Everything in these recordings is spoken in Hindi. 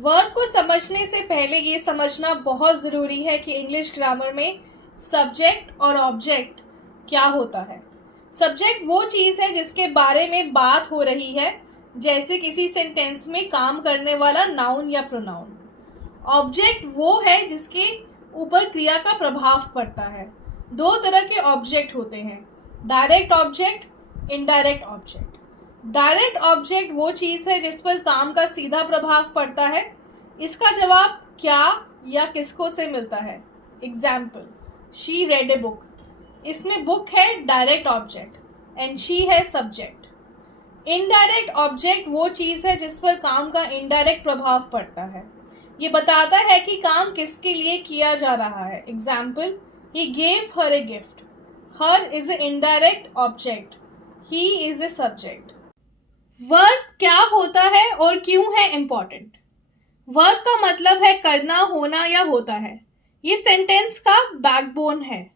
वर्ब को समझने से पहले ये समझना बहुत ज़रूरी है कि इंग्लिश ग्रामर में सब्जेक्ट और ऑब्जेक्ट क्या होता है। सब्जेक्ट वो चीज़ है जिसके बारे में बात हो रही है, जैसे किसी सेंटेंस में काम करने वाला नाउन या प्रोनाउन। ऑब्जेक्ट वो है जिसके ऊपर क्रिया का प्रभाव पड़ता है। दो तरह के ऑब्जेक्ट होते हैं, direct object, indirect object. Direct object वो चीज़ है जिस पर काम का सीधा प्रभाव पड़ता है। इसका जवाब क्या या किसको से मिलता है। Example, she red a book. इसमें बुक है डायरेक्ट ऑब्जेक्ट एंड शी है सब्जेक्ट। इनडायरेक्ट ऑब्जेक्ट वो चीज़ है जिस पर काम का इनडायरेक्ट प्रभाव पड़ता है। ये बताता है कि काम किसके लिए किया जा रहा है। Example, he gave her a gift. Her is a indirect object, he is a subject. Verb क्या होता है और क्यों है इम्पॉर्टेंट। वर्ब का मतलब है करना, होना या होता है। ये सेंटेंस का बैकबोन है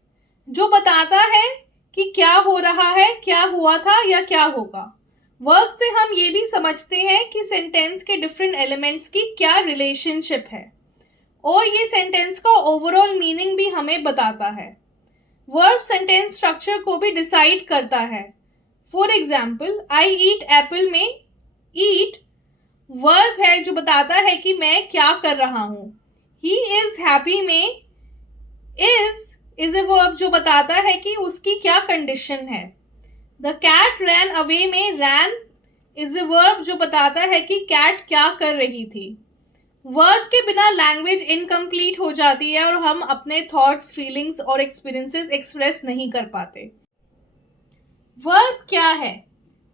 जो बताता है कि क्या हो रहा है, क्या हुआ था या क्या होगा। वर्ब से हम ये भी समझते हैं कि सेंटेंस के डिफरेंट एलिमेंट्स की क्या रिलेशनशिप है और ये सेंटेंस का ओवरऑल मीनिंग भी हमें बताता है। वर्ब सेंटेंस स्ट्रक्चर को भी डिसाइड करता है। For example, I eat Apple में ईट वर्ब है जो बताता है कि मैं क्या कर रहा हूँ। ही इज हैप्पी में इज ए वर्ब जो बताता है कि उसकी क्या कंडीशन है। द कैट रैन अवे में रैन इज ए वर्ब जो बताता है कि कैट क्या कर रही थी। वर्ब के बिना लैंग्वेज इनकम्प्लीट हो जाती है और हम अपने थॉट्स, फीलिंग्स और एक्सपीरियंसेस एक्सप्रेस नहीं कर पाते। वर्ब क्या है।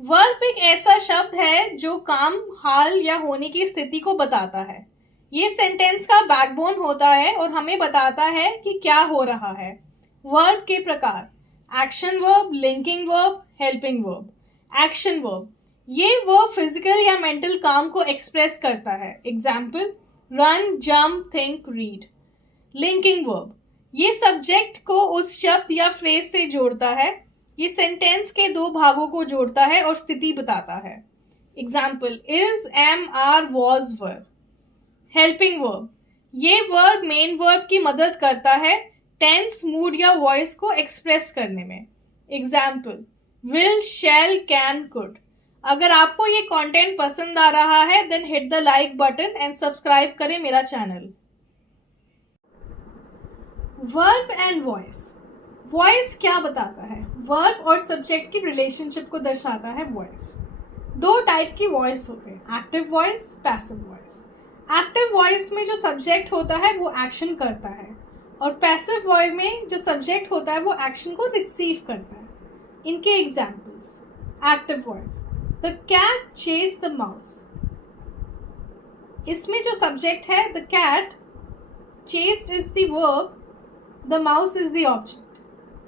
वर्ब एक ऐसा शब्द है जो काम, हाल या होने की स्थिति को बताता है। ये सेंटेंस का बैकबोन होता है और हमें बताता है कि क्या हो रहा है। वर्ब के प्रकार, action verb, linking verb, helping verb. Action verb, ये वर्ब फिजिकल या मेंटल काम को एक्सप्रेस करता है। Example, run, jump, think, read. Linking verb, ये सब्जेक्ट को उस शब्द या फ्रेज से जोड़ता है। ये सेंटेंस के दो भागों को जोड़ता है और स्थिति बताता है। Example, is, am, are, was, were. Helping verb, ये वर्ब मेन वर्ब की मदद करता है टेंस, मूड या वॉइस को एक्सप्रेस करने में। Example, will, shall, can, could. अगर आपको ये कंटेंट पसंद आ रहा है then hit the like button and subscribe करें मेरा channel. Verb and voice. Voice क्या बताता है। वर्ब और सब्जेक्ट की रिलेशनशिप को दर्शाता है वॉइस। दो टाइप की वॉइस होते हैं, active voice, passive voice. Active voice में जो सब्जेक्ट होता है वो एक्शन करता है और पैसिव वॉइस में जो सब्जेक्ट होता है वो एक्शन को रिसीव करता है। इनके examples, active voice, the cat chase the mouse. इसमें जो सब्जेक्ट है the cat, chased is the verb, the mouse is the object.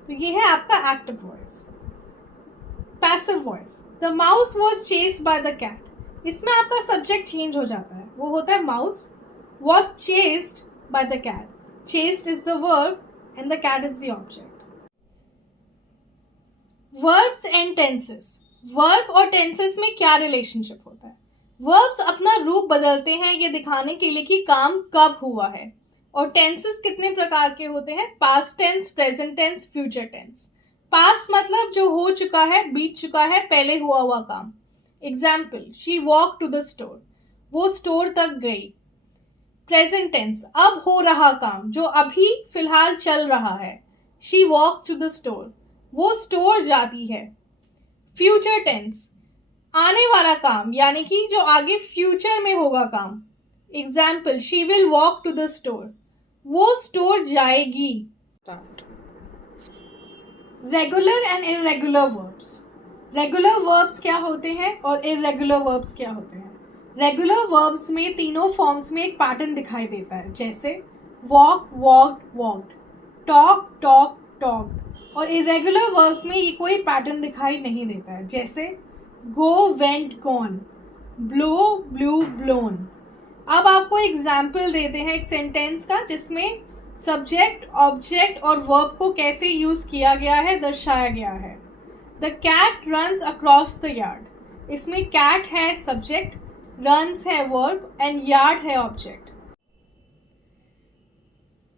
तो ये है आपका active voice. Passive voice, the mouse was chased by the cat. इसमें आपका सब्जेक्ट चेंज हो जाता है, वो होता है mouse, was chased by the cat. Chased is the verb and the cat is the object. Verbs and tenses. Verb और टेंसेस में क्या रिलेशनशिप होता है। वर्ब्स अपना रूप बदलते हैं ये दिखाने के लिए कि काम कब हुआ है। और टेंसेस कितने प्रकार के होते हैं, past tense, present tense, future tense. Past मतलब जो हो चुका है, बीत चुका है, पहले हुआ हुआ काम। Example, she walk to the store, वो स्टोर तक गई। प्रेजेंट टेंस, अब हो रहा काम जो अभी फिलहाल चल रहा है। She walk to the store, वो स्टोर जाती है। फ्यूचर टेंस, आने वाला काम यानी कि जो आगे फ्यूचर में होगा काम। Example, she will walk to the store, वो स्टोर जाएगी। Regular and irregular verbs. Regular verbs क्या होते हैं और इरेगुलर वर्ब्स क्या होते हैं। रेगुलर वर्ब्स में तीनों फॉर्म्स में एक पैटर्न दिखाई देता है, जैसे walk, walked, walked, talk, talk, talked. और इरेगुलर वर्ब्स में ये कोई पैटर्न दिखाई नहीं देता है, जैसे go, went, gone, blow, blew, blown. अब आपको एग्जाम्पल देते हैं एक सेंटेंस का जिसमें सब्जेक्ट, ऑब्जेक्ट और वर्ब को कैसे यूज किया गया है, दर्शाया गया है। The cat runs across the yard. इसमें कैट है सब्जेक्ट, runs है verb and yard है object.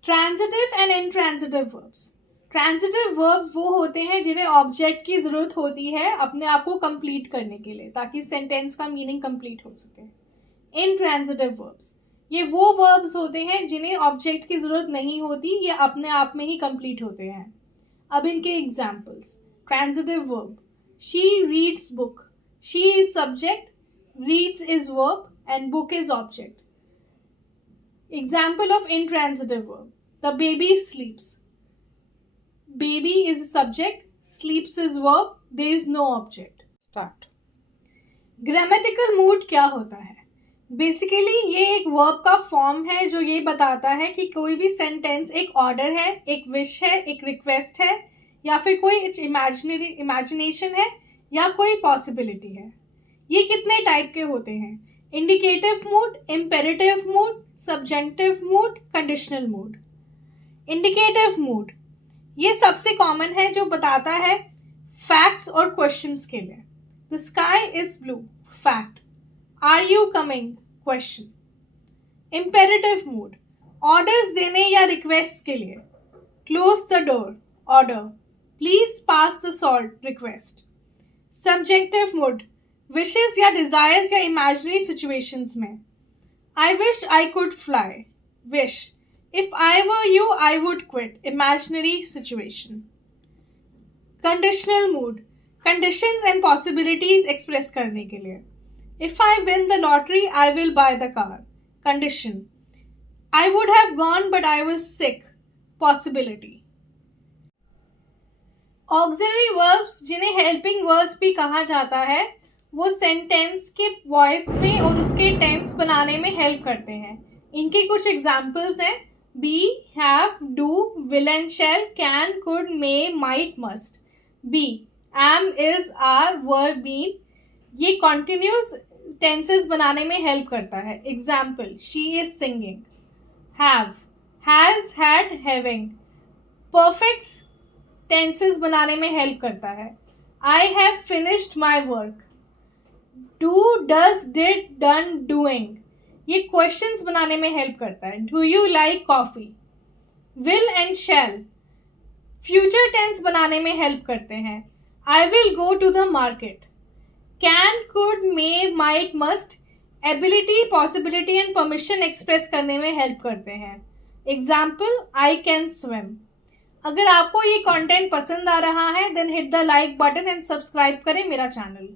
Transitive and intransitive verbs. Transitive verbs वो होते हैं जिन्हें ऑब्जेक्ट की ज़रूरत होती है अपने आप को कंप्लीट करने के लिए, ताकि सेंटेंस का मीनिंग कंप्लीट हो सके. इनट्रांजिटिव वर्ब्स, ये वो वर्ब्स होते हैं जिन्हें ऑब्जेक्ट की ज़रूरत नहीं होती, ये अपने आप में ही कंप्लीट होते हैं. अब इनके examples. Transitive verb, she reads book. She is subject, reads is verb and book is object. Example of intransitive verb. The baby sleeps. Baby is subject, sleeps is verb, there is no object. Start. Grammatical mood क्या होता है? बेसिकली ये एक वर्ब का फॉर्म है जो ये बताता है कि कोई भी सेंटेंस एक ऑर्डर है, एक विश है, एक रिक्वेस्ट है, या फिर कोई इमेजिनेशन है, या कोई पॉसिबिलिटी है. ये कितने टाइप के होते हैं? Indicative mood, imperative mood, subjective mood, conditional mood. Indicative mood ये सबसे कॉमन है, जो बताता है फैक्ट्स और क्वेश्चंस के लिए. The sky is blue, fact. Are you coming, question. Imperative mood orders देने या रिक्वेस्ट के लिए. Close the door, order. Please pass the salt, request. Subjective mood wishes या डिजायर्स या इमेजिनरी सिचुएशंस में. I wish I could fly, wish. If I were you I would quit, imaginary situation. Conditional mood conditions and possibilities express करने के लिए. If I win the lottery I will by the car, condition. I would have gone but I was sick, possibility. Auxiliary verbs जिन्हें हेल्पिंग वर्ब्स भी कहा जाता है, वो सेंटेंस के वॉइस में और उसके टेंस बनाने में हेल्प करते हैं. इनके कुछ एग्जाम्पल्स हैं. Be, have, do, will and shall, can, could, may, might, must. Be, am, is, are, were, been, ये कॉन्टिन्यूस टेंसेस बनाने में हेल्प करता है. Example, she is singing. Have, has, had, having, perfects tenses बनाने में हेल्प करता है. I have finished my work. Do, does, did, done, doing, ये क्वेश्चंस बनाने में हेल्प करता है. Do you like coffee. Will and shall future tense बनाने में हेल्प करते हैं. I will go to the market. Can, could, may, might, must ability, possibility and permission express करने में हेल्प करते हैं. Example, I can swim. अगर आपको ये कंटेंट पसंद आ रहा है then hit the like button and subscribe करें मेरा चैनल.